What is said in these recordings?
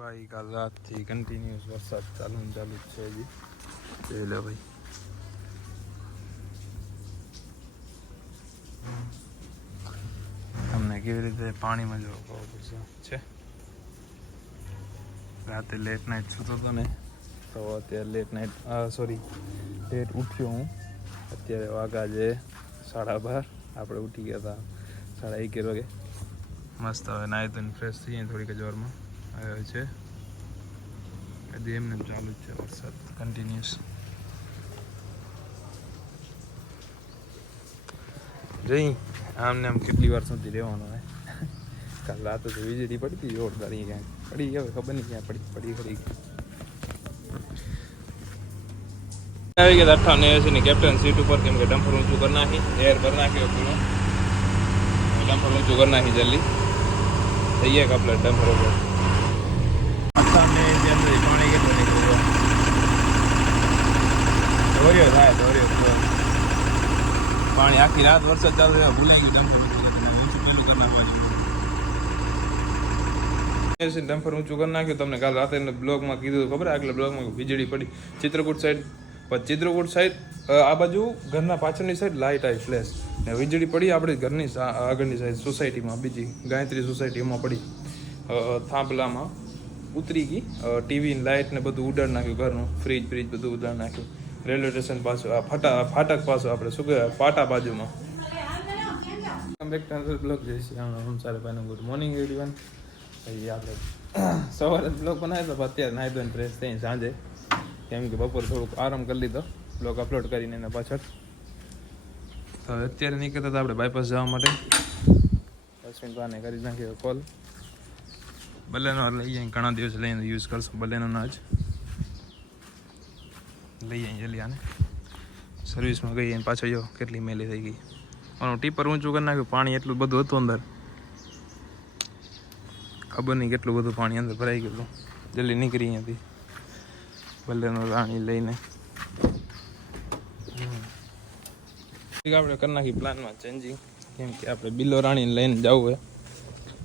ભાઈ કાલ રાતથી કન્ટિન્યુઅસ વરસાદ ચાલુ જ છે હજી. જોઈ લે ભાઈ. તમને કેવી રીતે પાણીમાં જવું પડશે છે. રાતે લેટ નાઇટ સૂતો હતો ને તો અત્યારે લેટ ઉઠ્યો હું. અત્યારે વાગા છે 12:30. આપણે ઉઠી ગયા હતા 11:30 વાગે. મસ્ત હવે નાહી ધોઈને ફ્રેશ થઈએ થોડીક જ વારમાં આવ્યો છે. હજી એમને ચાલુ જ છે વરસાદ કન્ટિન્યુઅસ. જઈ આમને આમ કેટલી વાર સુધી રહેવાનું હોય. કાલ રાતે તો વીજળી પડી હતી જોરદાર. ક્યાંક પડી હવે ખબર નહીં ક્યાં પડી ખરી. આવી ગયા 58 ની કેપ્ટન સીટ ઉપર, કેમ કે ડમ્પર ઊંચું કરી નાખી, એર ભરી નાખ્યો પૂરો. ડમ્પર ઊંચું કરી નાખી જલ્દી થઈ ગયા કપલેટ ડમ્પર ઉપર. 58 ની અંદર પાણી કેટલું નીકળ્યું ધોર્યો થાય પાણી. આખી રાત વરસાદ ચાલુ થયો, ભૂલાઈ ગયું ડમ્પર ઊંચું પેલું કરી નાખવાનું. ડમ્પર ઊંચું કરી નાખ્યું. તમને કાલ રાતે બ્લોગમાં કીધું ખબર, આગલા બ્લોગમાં વીજળી પડી ચિત્રકૂટ સાઈડ. પણ ચિત્રકૂટ સાઈડ આ બાજુ ઘરના પાછળની સાઈડ લાઇટ આવી ફ્લેશ ને વીજળી પડી આપણી ઘરની આગળની સાઈડ સોસાયટીમાં, બીજી ગાયત્રી સોસાયટી એમાં પડી. થાંભલામાં ઉતરી ગઈ. ટીવી લાઇટ ને બધું ઉડાડી નાખ્યું, ઘરનું ફ્રીજ બધું ઉડાડી નાખ્યું. રેલવે સ્ટેશન પાછું આ ફાટક પાછું આપણે શું કહેવાય પાટા બાજુમાં. બ્લોગ જઈશું સારે ભાઈનો ગુડ મોર્નિંગ એવરીવન. ભાઈ આપણે સવારે બ્લોગ બનાવ્યો તો અત્યારે નાહી ધોઈને ફ્રેશ થઈ સાંજે, કેમ કે બપોર થોડુંક આરામ કરી લીધો બ્લોગ અપલોડ કરીને એના પાછળ. તો અત્યારે નીકળતા હતા આપણે બાયપાસ જવા માટે. અશ્વિનભાઈને કરી નાખ્યો કોલ. બલેનો લઈ જઈએ, ઘણા દિવસ લઈને યુઝ કરશું બલેનોના જ લઈ જઈએ જલ્દી. આને સર્વિસમાં ગઈ અને પાછળ જો કેટલી મેલી થઈ ગઈ. મારું ટીપર ઊંચું કરી નાખ્યું. પાણી એટલું બધું હતું અંદર, ખબર નહીં કેટલું બધું પાણી અંદર ભરાઈ ગયું. જલ્દી નીકળી અહીંયાથી બલેનો રાણી લઈને. આપણે કરી નાખી પ્લાનમાં ચેન્જિંગ, કેમ કે આપણે બિલ્લો રાણીને લઈને જવું હોય.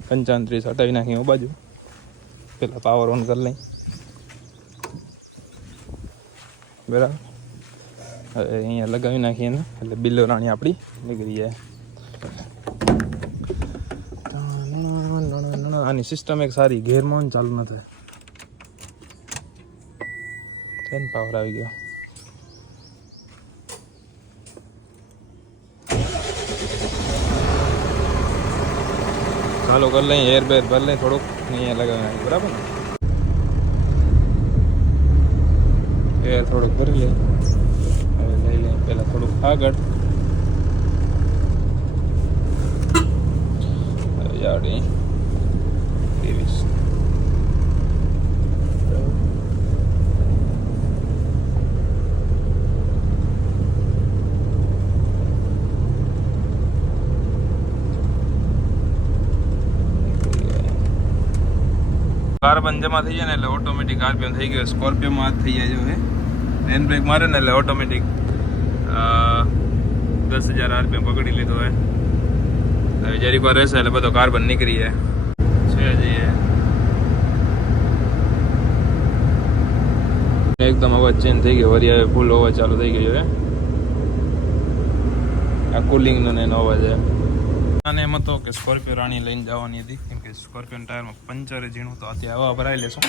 35 હટાવી નાખી એ બાજુ, પેલા પાવર ઓન કરી લઈ. બરાબર, હવે અહીંયા લગાવી નાખીએ ને એટલે બિલ્લો રાણી આપણી નીકળી જાય. આની સિસ્ટમ એક સારી, ગેરમાં ચાલુ ન થાય. પાવર આવી ગયો. ચાલો કરી લઈએ, એર બેર ભરી લઈએ થોડુંક અહીંયા લગાવી નાખીએ. બરાબર ને, એર થોડુંક ભરી લઈએ. હવે લઈ લઈએ પહેલાં થોડુંક આગળ જાડી 23. કાર્બન જમા થઈ જાય ને એટલે ઓટોમેટિક આરપીએમ થઈ ગયો. સ્કોર્પિયોમાં જ થઈ જાય જો હે હેન્ડ બ્રેક મારે ને એટલે ઓટોમેટિક 10,000 આરપીએમ પકડી લીધો હોય. હવે જરીક વાર રહેશે એટલે બધો કાર્બન નીકળી જાય છે. જઈએ એકદમ અવાજ ચેન્જ થઈ ગયો. વરી હવે ફૂલ અવાજ ચાલુ થઈ ગયો હે. આ કુલિંગનો ને એનો અવાજ હે. અને એમ હતો કે સ્કોર્પિયો રાણી લઈને જવાની હતી, કેમ કે સ્કોર્પિયોના ટાયરમાં પંચર ઝીણું તો અત્યારે હવા ભરાઈ લેશું.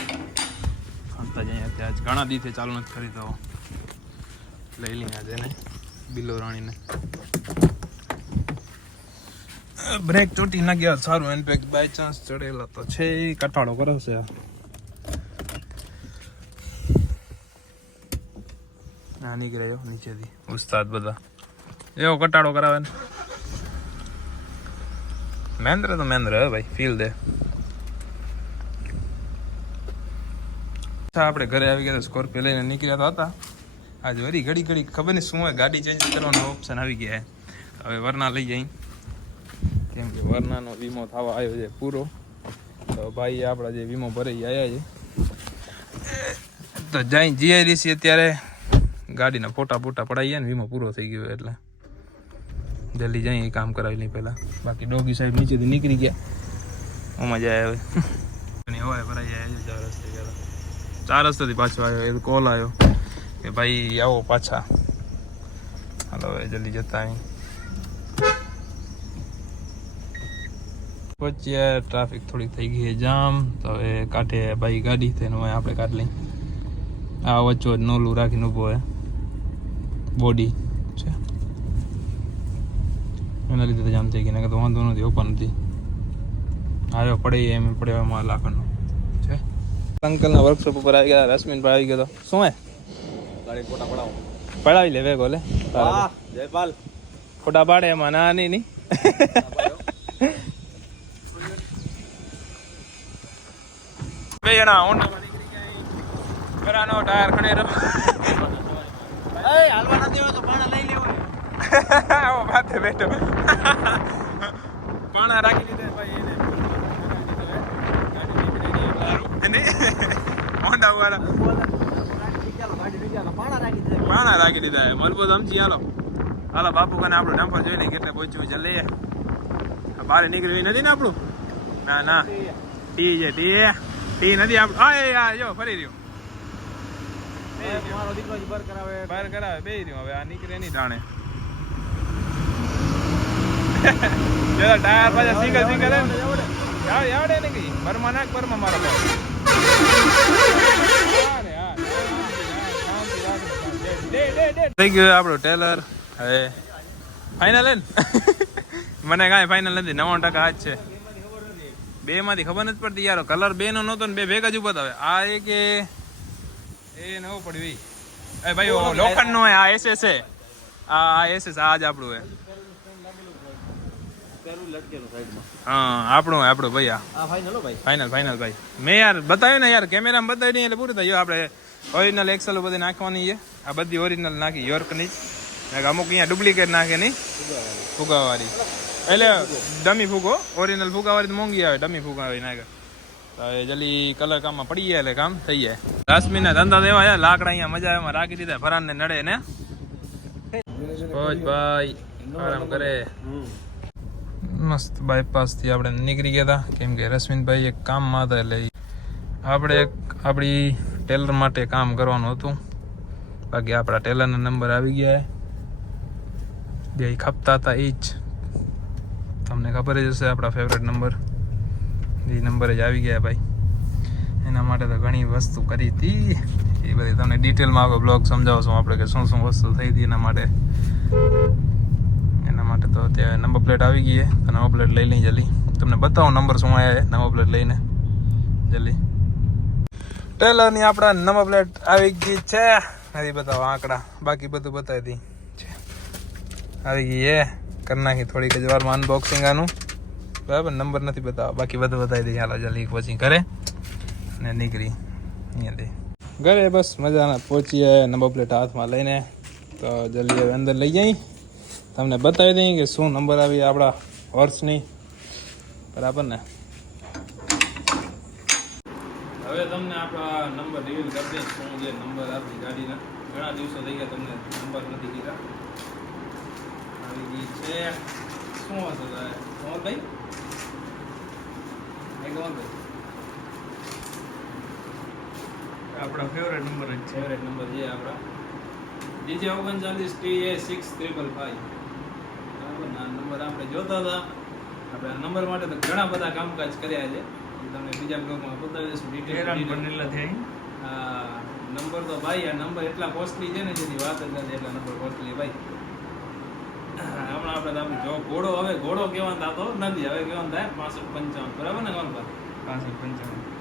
ખણતા જઈએ અત્યારે ઘણા દિવસે ચાલુ નથી કરી તો લઈ લઈને આજે એને બિલ્લો રાણીને. બ્રેક ચોટી ના ગયા સારું. એનપેક બાય ચાન્સ ચડેલા તો છે, કટાળો કરાવશે. આ નીકળ્યો નીચેથી ઉસ્તાદ બધા એવો કટાળો કરાવે ને. મહેન્દ્ર તો મહેન્દ્ર હે ભાઈ, ફીલ દે. આપણે ઘરે આવી ગયા, સ્કોર્પિયો લઈને નીકળ્યા હતા. આજે વળી ઘડી ખબર નહીં શું હોય, ગાડી ચેન્જ કરવાનો ઓપ્શન આવી ગયા. હવે વરના લઈ જઈ, કેમ કે વરનાનો વીમો થવા આવ્યો છે પૂરો. તો ભાઈ આપણા જે વીમો ભરાઈ આવ્યા છે તો જઈ જીઆઈડીસી અત્યારે ગાડીના ફોટા પડાવી ગયા ને વીમો પૂરો થઈ ગયો એટલે જલ્દી જઈએ કામ કરાવી લઈ પહેલાં. બાકી ડોગી સાહેબ નીચેથી નીકળી ગયા. મજા આવે હવે હવાય ભરાઈ જાય 4 રસ્તે ગયા 4 રસ્તેથી પાછો આવ્યો એ કોલ આવ્યો કે ભાઈ આવો પાછા હાલો હવે જલ્દી જતા અહીં પહોંચ્યા ટ્રાફિક થોડીક થઈ ગઈ જામ તો હવે કાંઠે ભાઈ ગાડી તેનું આપણે કાઢ લઈ આ વચ્ચો નોલું રાખીને ઊભો હે બોડી છે એના લીધે જામ થઈ ગઈ ને તો વાંધો નથી ઓપન નથી આવ્યો પડે એમ પડ્યો એમાં લાખનો છે અંકલના વર્કશોપ ઉપર આવી ગયા રશ્મિન પર આવી ગયો તો શું હે ગાડી ફોટા પડાવો પડાવી લે વેગો લે હા જયપાલ ફોટા પાડે એમાં ના નહીં બે જણા હોન્ડામાં નીકળી ગયા ઘરાનો ટાયર ખડેરો એ હાલવા નથી હોય તો પાણા લઈ લેવું આવો માથે બેઠો પાણા રાખી દીધા ભાઈ એને હોન્ડા વાળા પાણા રાખી દીધા મજબૂત સમજી હાલો બાપુ કને આપણું ડમ્પર જોઈ લઈએ કેટલે પહોંચ્યું છે લઈએ બહાર નીકળ્યું નથી ને આપણું ના ટી છે ટી નથી આપણું હા જો ફરી રહ્યું મારો દીકરો બહાર કરાવે બે રહ્યું હવે આ નીકળે નહીં ટાણે ટાયર પાછા સિંગલ આવડે ને કઈ બરમાં નાખ બરમાં મારો થઈ ગયું આપણું ટેલર હવે ફાઇનલ હે ને મને કાંઈ ફાઇનલ નથી 90% હાથ છે બે માંથી ખબર નથી પડતી યાર કલર બે નો નહોતો ને બે ભેગા જ બતાવે આ એક એ નવું પડ્યું એ ભાઈ લોખંડ નો આ એસએસ છે આ એસએસ આ જ આપણું હે હા આપણું ભાઈ આ ફાઇનલ ભાઈ મેં યાર બતાવ્યું ને યાર કેમેરામાં બતાવ્યું નહીં એટલે પૂરું થયું આપણે ઓરિજિનલ એક્સેલ બધી નાખવાની છે આ બધી ઓરિજિનલ નાખી યોર્કની જ અમુક અહીંયા ડુપ્લિકેટ નાખે નહીં ફુગાવાળી એટલે ડમી ફૂગો ઓરિજિનલ ફુગાવાળી મોંઘી આવે ડમી ફુગાવાળી નાખે તો હવે જલ્દી કલર કામમાં પડી જાય એટલે કામ થઈ જાય કાશ્મીરના ધંધા તો એવા લાકડા અહીંયા મજા એમાં રાખી દીધા ફરાનને નડે ને ભાઈ આરામ કરે મસ્ત બાયપાસ થી આપણે નીકળી ગયા હતા કેમ કે રશ્મિનભાઈ એક કામમાં હતા એટલે આપણે આપણી ટેલર માટે કામ કરવાનું હતું બાકી આપણા ટેલરના નંબર આવી ગયા બે ખપતા હતા એ જ તમને ખબર જ હશે આપણા ફેવરેટ નંબર એ નંબર જ આવી ગયા ભાઈ એના માટે તો ઘણી વસ્તુ કરી હતી એ બધી તમને ડિટેલમાં આપણે બ્લોગ સમજાવશું આપણે કે શું વસ્તુ થઈ હતી એના માટે તો ત્યાં નંબર પ્લેટ આવી ગઈ તો નંબર પ્લેટ લઈ લઈ જલ્દી તમને બતાવો નંબર શું આવ્યા નંબર પ્લેટ લઈને જલ્દી ટેલરની આપણા નંબર પ્લેટ આવી ગઈ છે નથી બતાવો આંકડા બાકી બધું બતાવી દી આવી ગઈ એ કરી નાખી થોડીક જ વારમાં અનબોક્સિંગ આનું બરાબર નંબર નથી બતાવો બાકી બધું બતાવી દઈએ હાલો જલ્દી પછી ઘરે અને નીકળી અહીંયાથી ઘરે બસ મજાના પહોંચીએ નંબર પ્લેટ હાથમાં લઈને તો જલ્દી હવે અંદર લઈ જઈ તમને બતાવી દઈએ કે શું નંબર આવી આપણા હોર્સની બરાબર ને હવે તમને આપણા નંબર રિવીલ કરી દઈએ શું જે નંબર આપણી ગાડીના ઘણા દિવસો થઈ ગયા તમને નંબર નથી કીધા આવી ગઈ છે શું હશે ભાઈ આપણા ફેવરેટ નંબર જ છે ફેવરેટ નંબર છે આપણા DJ 39 TA6555 નંબર આપણે જોતા હતા આપણે આ નંબર માટે તો ઘણા બધા કામકાજ કર્યા છે તમને બીજા બ્લોગમાં બતાવી દઈશું ડિટેલ નંબર તો ભાઈ આ નંબર એટલા કોસ્ટલી છે ને જેની વાત જ નથી એટલા નંબર કોસ્ટલી ભાઈ હમણાં આપણે જો ઘોડો કહેવાનું થતો નથી હવે કહેવાનું થાય 65-55 બરાબર ને કોણ 65-55